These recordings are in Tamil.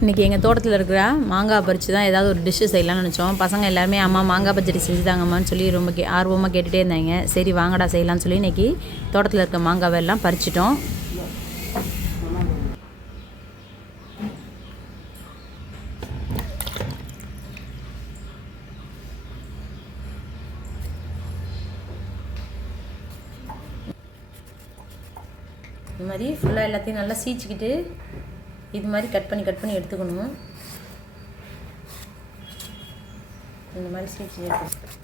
இன்றைக்கி எங்கள் தோட்டத்தில் இருக்கிற மாங்காய் பறித்து தான் ஏதாவது ஒரு டிஷ்ஷு செய்யலாம்னு நினச்சோம். பசங்க எல்லாருமே அம்மா மாங்காய் பச்சடி செஞ்சுதாங்கம்மான்னு சொல்லி ரொம்ப ஆர்வமாக கேட்டுகிட்டே இருந்தாங்க. சரி வாங்கடா செய்யலாம்னு சொல்லி இன்றைக்கி தோட்டத்தில் இருக்க மாங்காவை எல்லாம் பறிச்சிட்டோம். இது மாதிரி ஃபுல்லாக எல்லாத்தையும் நல்லா சீச்சிக்கிட்டு இது மாதிரி கட் பண்ணி எடுத்துக்கணும். இந்த மாதிரி சீச்சி எடுத்து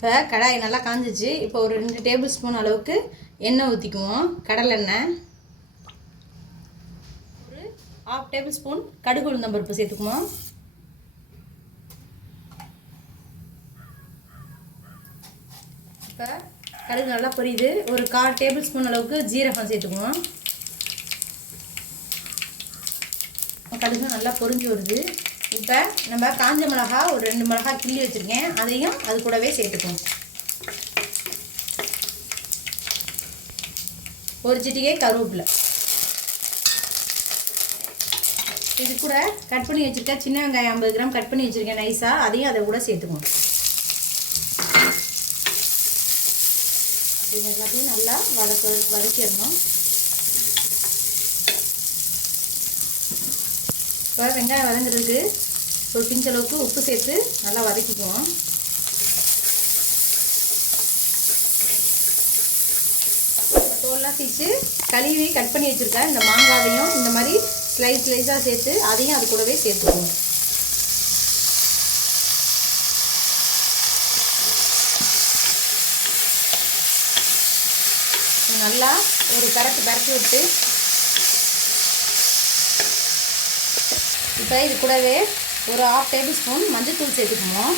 இப்போ கடாய் நல்லா காஞ்சிச்சு. இப்போ ஒரு 2 டேபிள் ஸ்பூன் அளவுக்கு எண்ணெய் ஊற்றிக்குவோம். கடலை எண்ணெய். ஒரு 1/2 டேபிள் ஸ்பூன் கடுகு உளுந்தம்பருப்பு சேர்த்துக்குவோம். இப்போ கடுகு நல்லா பொரியுது. ஒரு 1/4 டேபிள் ஸ்பூன் அளவுக்கு ஜீரகம் சேர்த்துக்குவோம். கடுகு நல்லா பொரிஞ்சு வருது. இப்போ நம்ம காஞ்ச மிளகா ஒரு 2 மிளகா கிள்ளி வச்சுருக்கேன், அதையும் அது கூடவே சேர்த்துக்குவோம். ஒரு சிட்டிகை கருவேப்பிலை. இது கூட கட் பண்ணி வச்சுருக்கேன் சின்ன வெங்காயம் 50 கிராம் கட் பண்ணி வச்சுருக்கேன் நைஸாக, அதையும் அதை கூட சேர்த்துக்குவோம். இது எல்லாத்தையும் நல்லா வதக்கிடணும். இப்போ வெங்காயம் வதங்குறதுக்கு ஒரு பிஞ்சளவுக்கு உப்பு சேர்த்து நல்லா வதக்கிக்குவோம். தோல்லாம் சீச்சு கழுவி கட் பண்ணி வச்சுருக்கேன் இந்த மாங்காவையும் இந்த மாதிரி ஸ்லைஸாக சேர்த்து அதையும் அது கூடவே சேர்த்துக்குவோம். நல்லா ஒரு பரட்டி விட்டு இப்போ இது கூடவே ஒரு 1/2 டேபிள் ஸ்பூன் மஞ்சள்தூள் சேர்த்துக்குவோம்.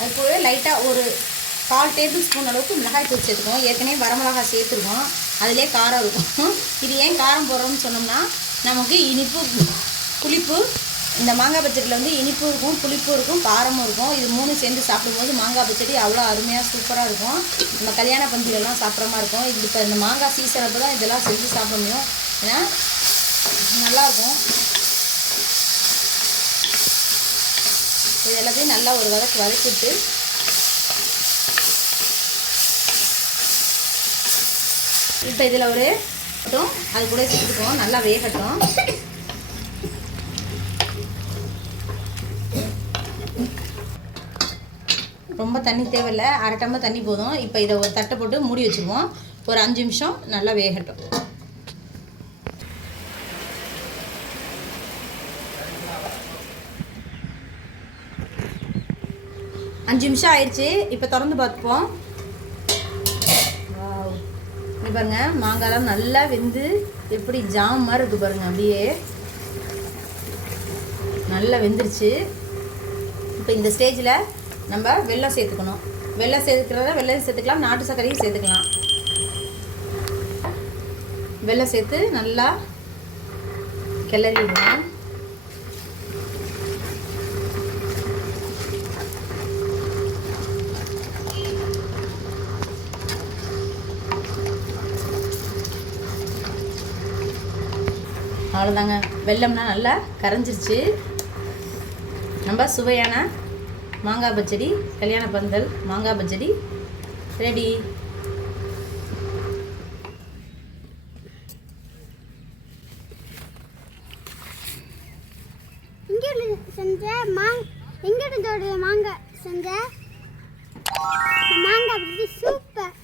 அது கூட லைட்டாக ஒரு 1/4 டேபிள் ஸ்பூன் அளவுக்கு மிளகாய்த்தூள் சேர்த்துக்குவோம். ஏற்கனவே வரமிளகாய் சேர்த்துருக்கோம், அதிலே காரம் இருக்கும். இது ஏன் காரம் போடுறோம்னு சொன்னோம்னா நமக்கு இனிப்பு புளிப்பு இந்த மாங்காய் பச்சடியில் வந்து இனிப்பு இருக்கும், புளிப்பு இருக்கும், காரமும் இருக்கும். இது 3 சேர்ந்து சாப்பிடும்போது மாங்காய் பச்சடி அவ்வளோ அருமையாக சூப்பராக இருக்கும். நம்ம கல்யாண பந்திலெல்லாம் சாப்பிட்ற மாதிரி இருக்கும். இது இப்போ இந்த மாங்காய் சீசன் அப்போ தான் இதெல்லாம் செஞ்சு சாப்பிட முடியும். ஏன்னா நல்லாயிருக்கும். இது எல்லாத்தையும் நல்லா ஒரு வதக்கிட்டு இப்போ இதில் ஒரு அது கூட சேர்த்துக்குவோம். நல்லா வேகட்டும். ரொம்ப தண்ணி தேவையில்லை, 1/2 டம்ளர் தண்ணி போதும். இப்போ இதை ஒரு தட்டை போட்டு மூடி வச்சுருவோம். ஒரு 5 நிமிஷம் நல்லா வேகட்டும். 5 நிமிஷம் ஆயிடுச்சு. இப்போ திறந்து பார்ப்போம். இங்கே பாருங்கள், மாங்காய்லாம் நல்லா வெந்து எப்படி ஜாம் மாதிரி இருக்குது பாருங்கள். அப்படியே நல்லா வெந்துருச்சு. இப்போ இந்த ஸ்டேஜில் நம்ம வெல்லம் சேர்த்துக்கணும். வெல்லம் சேர்த்துக்கலாம், நாட்டு சர்க்கரையும் சேர்த்துக்கலாம். வெல்லம் சேர்த்து நல்லா கிளறி விடணும். அவ்வளோதாங்க, வெல்லம்னா நல்லா கரைஞ்சிருச்சு. நம்ம சுவையான மாங்காய் பச்சடி, கல்யாண பந்தல் மாங்காய் பச்சடி ரெடி. செஞ்ச எங்கிட்ட மாங்காய் செஞ்ச மாங்காய் பச்சடி சூப்பர்.